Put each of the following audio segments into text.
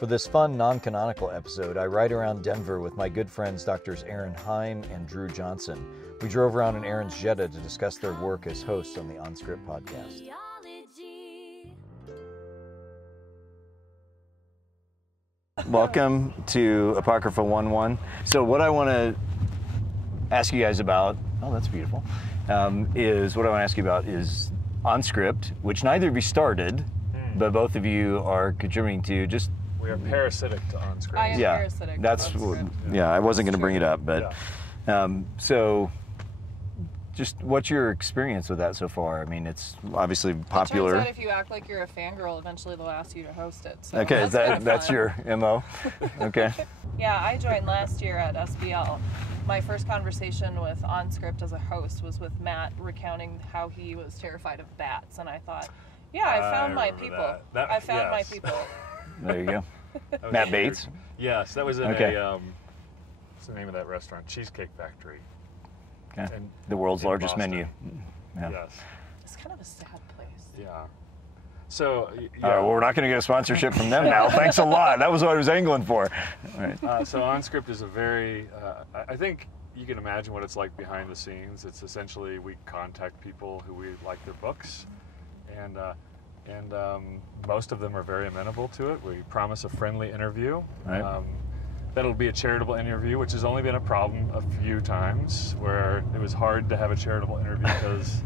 For this fun, non-canonical episode, I ride around Denver with my good friends Drs. Erin Heim and Dru Johnson. We drove around in Erin's Jetta to discuss their work as hosts on the OnScript podcast. Welcome to Apocrypha 1.1. So what I want to ask you guys about, oh, that's beautiful, is OnScript, which neither of you started, but both of you are contributing to. Just we are parasitic to OnScript. I am parasitic. That's I wasn't going to bring it up, but so just what's your experience with that so far? I mean, it's obviously popular. It turns out if you act like you're a fangirl, eventually they'll ask you to host it. So okay, that's your MO. Okay. Yeah, I joined last year at SBL. My first conversation with OnScript as a host was with Matt recounting how he was terrified of bats, and I thought, yeah, I found my people. I found my people. There you go. Matt Bates? Yes, that was in what's the name of that restaurant? Cheesecake Factory. Okay. The world's largest Boston. menu. Yeah. Yes. It's kind of a sad place. Yeah. So, well, we're not going to get a sponsorship from them now. Thanks a lot. That was what I was angling for. All right. So OnScript is a very, I think you can imagine what it's like behind the scenes. It's essentially we contact people who we like their books, and most of them are very amenable to it. We promise a friendly interview. Right. That'll be a charitable interview, which has only been a problem a few times, where it was hard to have a charitable interview because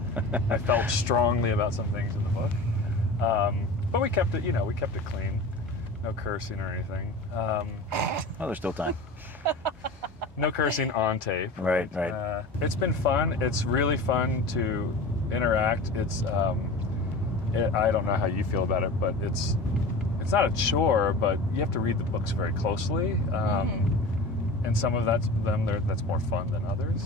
I felt strongly about some things in the book. But we kept it, we kept it clean. No cursing or anything. Oh, there's still time. No cursing on tape. Right. It's been fun. It's really fun to interact. I don't know how you feel about it, but it's not a chore, but you have to read the books very closely. And some of that's more fun than others.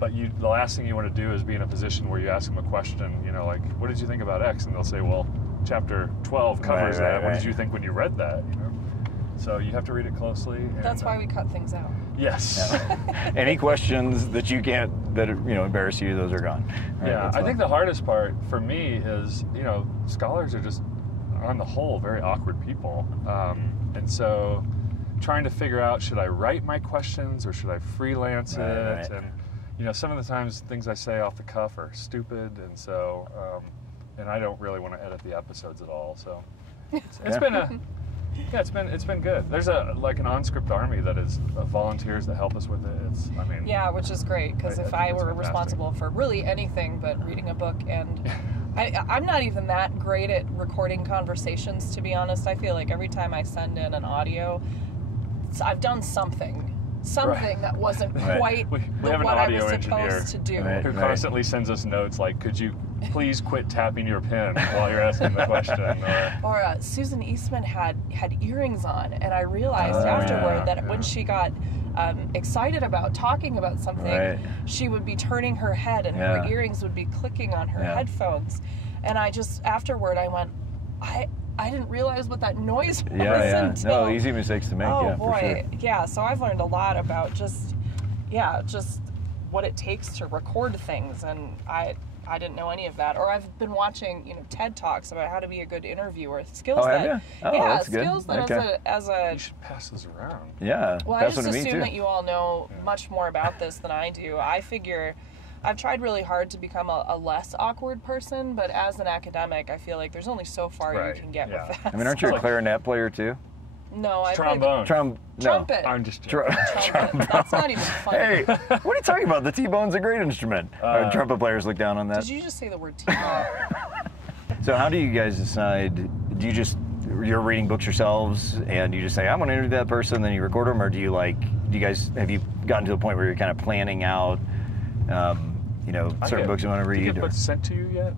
But the last thing you want to do is be in a position where you ask them a question, like, what did you think about X? And they'll say, well, chapter 12 covers that. Right. What did you think when you read that? So you have to read it closely. That's why we cut things out. Yes. Yeah. Any questions that you can't, that embarrass you, those are gone. Right, yeah, I think the hardest part for me is, scholars are just, on the whole, very awkward people. And so trying to figure out, should I write my questions or should I freelance it? Right. And, some of the times things I say off the cuff are stupid, and so, and I don't really want to edit the episodes at all. So it's been it's been good. There's an OnScript army that is volunteers that help us with it. Yeah, which is great, because if I were responsible for really anything but reading a book, and I'm not even that great at recording conversations, to be honest. I feel like every time I send in an audio, I've done something that wasn't quite we have an what audio I was engineer supposed to do. Who constantly sends us notes like, could you please quit tapping your pen while you're asking the question? Or Susan Eastman had earrings on, and I realized afterward that when she got excited about talking about something, she would be turning her head and her earrings would be clicking on her headphones. And afterward I went, I didn't realize what that noise was until... No, easy mistakes to make, boy. for sure. Yeah, so I've learned a lot about just what it takes to record things, and I didn't know any of that. Or I've been watching, TED Talks about how to be a good interviewer. Skills that's skills good. that as a you should pass this around. Yeah. Well, I just assume that you all know much more about this than I do. I figure I've tried really hard to become a less awkward person, but as an academic, I feel like there's only so far you can get with that. I mean, aren't you a clarinet player too? No, I trombone. Trumpet. I'm just Trumpet. That's not even funny. Hey, what are you talking about? The T-bone's a great instrument. Trumpet players look down on that. Did you just say the word T-bone? So how do you guys decide? Do you you're reading books yourselves and you just say, I'm going to interview that person, then you record them, or have you gotten to a point where you're kind of planning out, certain books you want to read? Do you get books sent to you yet?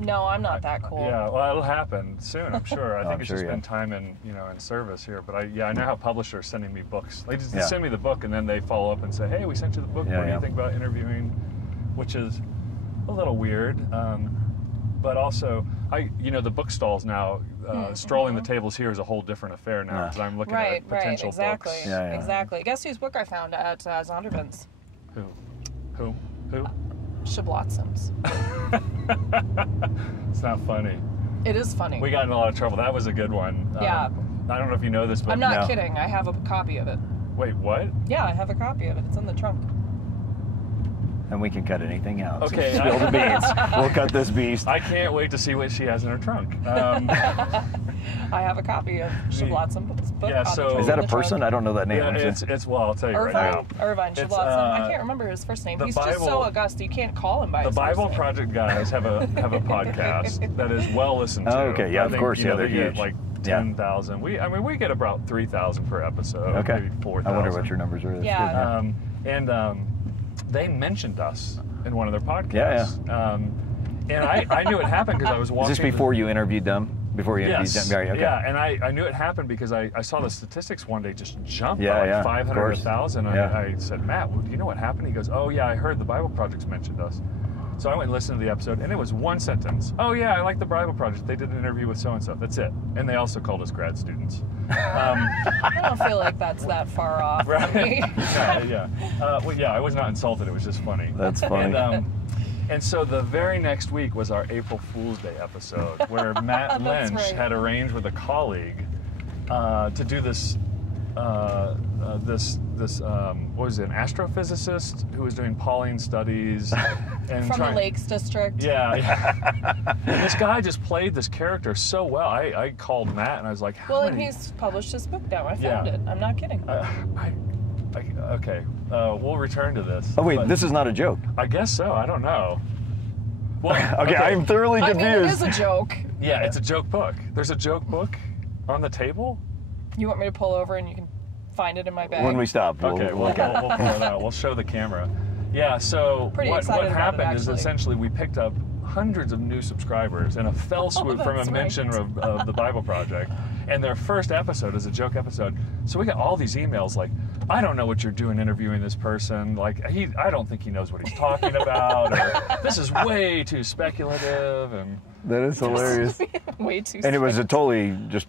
No, I'm not that cool. Yeah, well, it'll happen soon, I'm sure. I think it's just been time in service here. But I know how publishers are sending me books. They just send me the book, and then they follow up and say, hey, we sent you the book. What do you think about interviewing? Which is a little weird. But also, the book stalls now, strolling the tables here is a whole different affair now, because I'm looking at potential books. Exactly. Guess whose book I found at Zondervan's? Who? Sheblatzm's. It's not funny. It is funny. We got in a lot of trouble. That was a good one. Yeah. I don't know if you know this, but I'm not kidding. I have a copy of it. Wait, what? Yeah, I have a copy of it. It's in the trunk. And we can cut anything out. Okay. So spill the beans. We'll cut this beast. I can't wait to see what she has in her trunk. I have a copy of Sheblatzm's book. Yeah, so- Is that a person? I don't know that name. Yeah, it's well, I'll tell you right now. Ervine It's, Sheblatzm. I can't remember his first name. He's just so august, you can't call him by The his Bible first name. Project guys have a podcast that is well listened to. Oh, okay. Yeah, I of think, course. you know, Yeah, they they're get huge. like 10,000. We get about 3,000 per episode. Okay. Maybe 4,000. I wonder what your numbers are. That's Yeah. good. They mentioned us in one of their podcasts. And I knew it happened because I was Is watching. this before you interviewed them? Before you interviewed Yes. them? Okay. Yeah, and I knew it happened because I saw the statistics one day just jump Yeah, by yeah, like of 500 or course. 1,000. Yeah. I said, Matt, well, do you know what happened? He goes, oh, yeah, I heard the Bible Project's mentioned us. So I went and listened to the episode, and it was one sentence. Oh, yeah, I like the Bible Project. They did an interview with so-and-so. That's it. And they also called us grad students. I don't feel like that's that far off from me. Yeah, I was not insulted. It was just funny. That's funny. And so the very next week was our April Fool's Day episode, where Matt That's Lynch right. had arranged with a colleague to do this. What was it? An astrophysicist who was doing Pauline studies and From the Lakes District. Yeah. And this guy just played this character so well. I called Matt and I was like, how Well, and many? he's published his book now. I found Yeah. it. I'm not kidding. Okay. We'll return to this. Oh wait, But this is not a joke. I guess so. I don't know. Well, Okay, I'm thoroughly I confused. mean, it is a joke. Yeah, it's a joke book. There's a joke book on the table. You want me to pull over and you can find it in my bag? When we stop, Okay, we'll pull it out. We'll show the camera. Yeah, so Pretty what excited about it, happened is actually. essentially we picked up hundreds of new subscribers in a fell swoop from a that's mention right. of the Bible Project. And their first episode is a joke episode. So we got all these emails like, I don't know what you're doing interviewing this person. Like, I don't think he knows what he's talking about. Or this is way too speculative. And That is hilarious. Way too. And it was a totally just.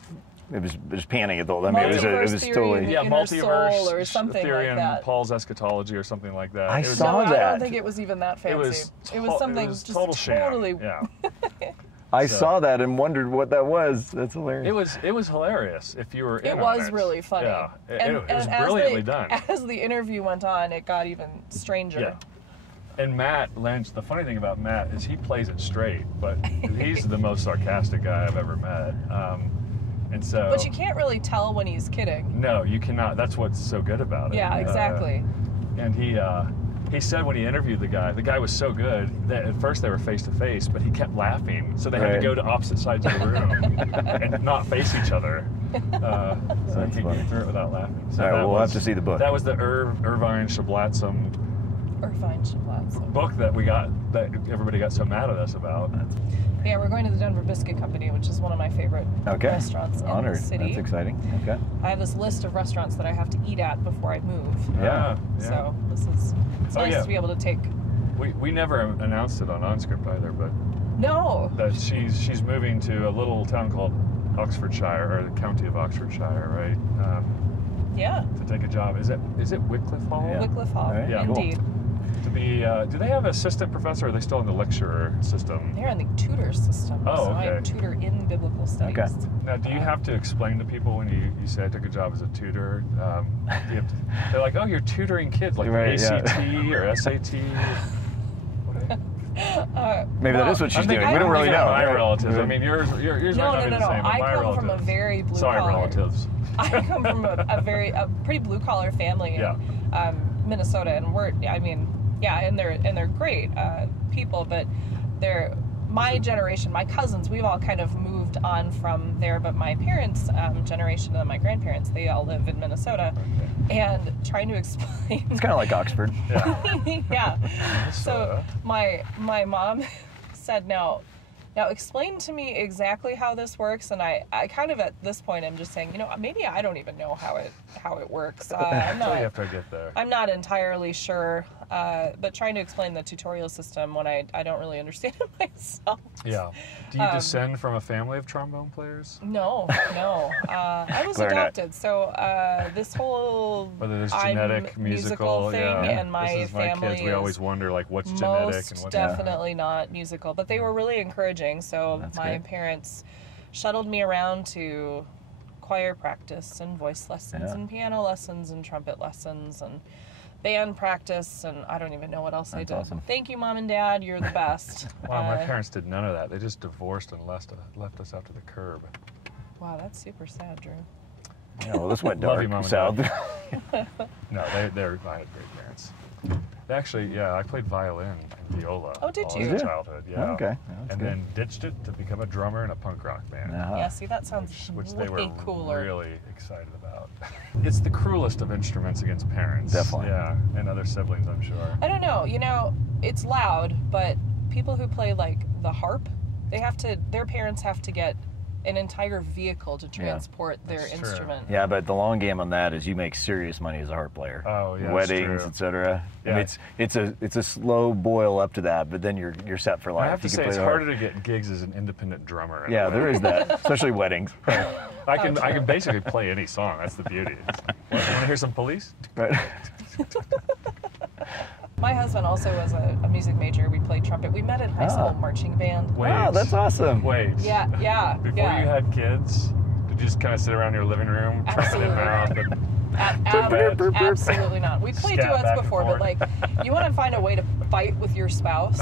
It was panning at the. I mean, it was Multiverse theory. totally. yeah, Inner multiverse soul or something theory like and that. Paul's eschatology or something like that. I It was- saw I that. don't think it was even that fancy. It was something just total sham. totally. Yeah. I So- saw that and wondered what that was. That's hilarious. It was hilarious if you were in It on was it. really funny. Yeah, it was as brilliantly done. As the interview went on, it got even stranger. Yeah. And Matt Lynch, the funny thing about Matt is he plays it straight, but he's the most sarcastic guy I've ever met. And so, But you can't really tell when he's kidding. no, you cannot. That's what's so good about it. Yeah, exactly. And he said when he interviewed the guy was so good that at first they were face to face, but he kept laughing, so they had to Right. go to opposite sides of the room and not face each other. So That's he funny. get through it without laughing. So All right, that we'll was- have to see the book. That was the Ervine Sheblatzm Ervine Sheblatzm. book that everybody got so mad at us about. Yeah, we're going to the Denver Biscuit Company, which is one of my favorite Okay. restaurants in Honored. the city. That's exciting. Okay. I have this list of restaurants that I have to eat at before I move. Yeah. So it's Oh, nice yeah. to be able to take. We never announced it on OnScript either, but No. that she's moving to a little town called Oxfordshire, or the county of Oxfordshire, right? Yeah. To take a job. Is it Wycliffe Hall? Yeah. Wycliffe Hall. All right, Yeah, cool. Indeed. To be, do they have assistant professor, or are they still in the lecturer system? They're in the tutor system. Oh, So I okay. tutor in biblical studies. Okay. Now, do you have to explain to people when you say I took a job as a tutor? Do you have to, they're like, oh, you're tutoring kids, like Right, yeah. ACT or SAT. Maybe that is what she's I'm doing. thinking- We don't I'm really thinking know. My relatives. I mean, yours No, might not be the same. But I my come relatives. from a very blue Sorry, collar. relatives. I come from a pretty blue collar family in Yeah. Minnesota, and they're great people, but they're my generation, my cousins. We've all kind of moved on from there, but my parents' generation and my grandparents, they all live in Minnesota, and trying to explain. It's kind of like Oxford. Yeah. Yeah. So my mom said, now explain to me exactly how this works. And I kind of at this point I'm just saying, maybe I don't even know how it works. Until you have to get there. I'm not entirely sure, but trying to explain the tutorial system when I don't really understand it myself. Yeah. Do you descend from a family of trombone players? No. I was Clarinet. adopted, so this whole Whether there's I'm genetic, musical, thing, yeah. and my this is my family kids. We is always wonder like what's genetic most and what's definitely not musical, but they were really encouraging. So That's my good. parents shuttled me around to choir practice and voice lessons and piano lessons and trumpet lessons and band practice, and I don't even know what else I did. Awesome. Thank you, Mom and Dad. You're the best. Wow, my parents did none of that. They just divorced and left us out to the curb. Wow, that's super sad, Drew. Yeah, well, this went Love dark you, Mom and south. No, I had great parents. Actually, yeah, I played violin and viola Oh, did all you? as a childhood. Yeah. Oh, okay. And then ditched it to become a drummer in a punk rock band. Yeah, see, that sounds Which they were way cooler. really excited about. It's the cruelest of instruments against parents. Definitely. Yeah, and other siblings, I'm sure. I don't know. You know, it's loud, but people who play like the harp, their parents have to get an entire vehicle to transport their That's true. instrument. Yeah, but the long game on that is you make serious money as a harp player. Oh, yeah, Weddings, that's etc. Yeah. I mean, it's a slow boil up to that, but then you're set for life. I have to You can say, play it's the harp. harder to get gigs as an independent drummer. in a Yeah, way. there is that, especially weddings. I can basically play any song. That's the beauty. Want to hear some Police? Right. My husband also was a music major. We played trumpet. We met in high school marching band. Wait. Wow, that's awesome. Wait. Yeah. Before yeah. you had kids, did you just kind of sit around your living room, trumpet in mouth, and Absolutely not. We played Scat back duets and before, but forth. like, you want to find a way to fight with your spouse.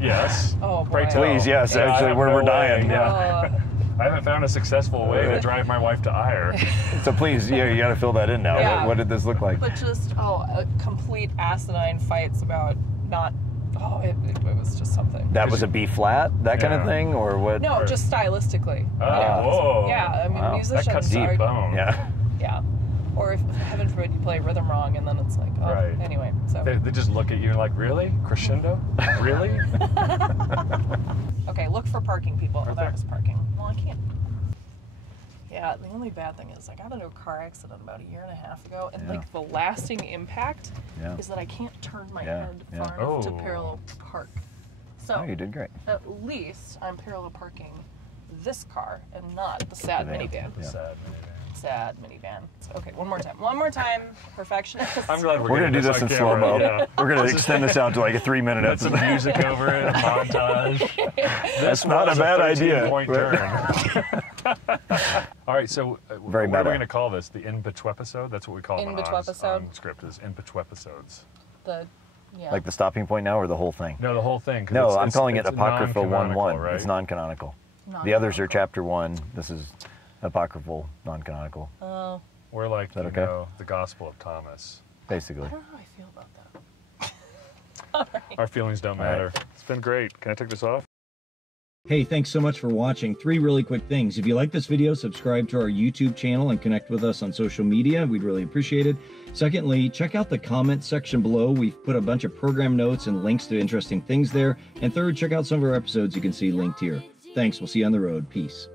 yes. Oh, boy. Pray tell. Please, yes, Yeah, I actually, have we're no dying. way. Yeah. I haven't found a successful way to drive my wife to ire. So please, you got to fill that in now. Yeah. What did this look like? But just, complete asinine fights about not, it was just something. That was a B flat, that kind of Yeah. thing, or what? No, just stylistically. Oh, Yeah. whoa. Yeah, I mean, Wow. musicians That cuts deep are, bone. Yeah. yeah. Or if, heaven forbid, you play rhythm wrong, and then it's like, Right. Anyway, so. They just look at you and like, really? Crescendo? Really? Okay, look for parking, people. Right Oh, there. that was parking. Well, I can't. Yeah, the only bad thing is I got into a car accident about a year and a half ago, and Yeah. like the lasting impact Yeah. is that I can't turn my Yeah, head yeah. far enough to Oh. parallel park. So Oh, you did great. at least I'm parallel parking this car and not the sad The van. minivan. Yeah. Sad minivan. Sad minivan. So, okay, one more time. Perfectionist. I'm glad We're going to do this on in camera, slow-mo. yeah. We're going to extend this out to like a 3-minute Put some episode. music over it, a montage. That's not a was bad idea. 13-point turn. All right, so Very what are meta. we going to call this? The in-between episode? That's what we call them on In-between-episode? OnScript, is in-between episodes. Yeah. Like the stopping point now or the whole thing? No, the whole thing. 'cause No, it's- I'm it's- calling it it's Apocrypha 1-1. non-canonical, right? It's non-canonical. The others are chapter 1. This is apocryphal, non-canonical, Oh, We're like, that you okay? know, the Gospel of Thomas. basically. I don't know how I feel about that. All right. Our feelings don't All right. matter. It's been great. Can I take this off? Hey, thanks so much for watching. 3 really quick things. If you like this video, subscribe to our YouTube channel and connect with us on social media. We'd really appreciate it. Secondly, check out the comment section below. We've put a bunch of program notes and links to interesting things there. And third, check out some of our episodes you can see linked here. Thanks. We'll see you on the road. Peace.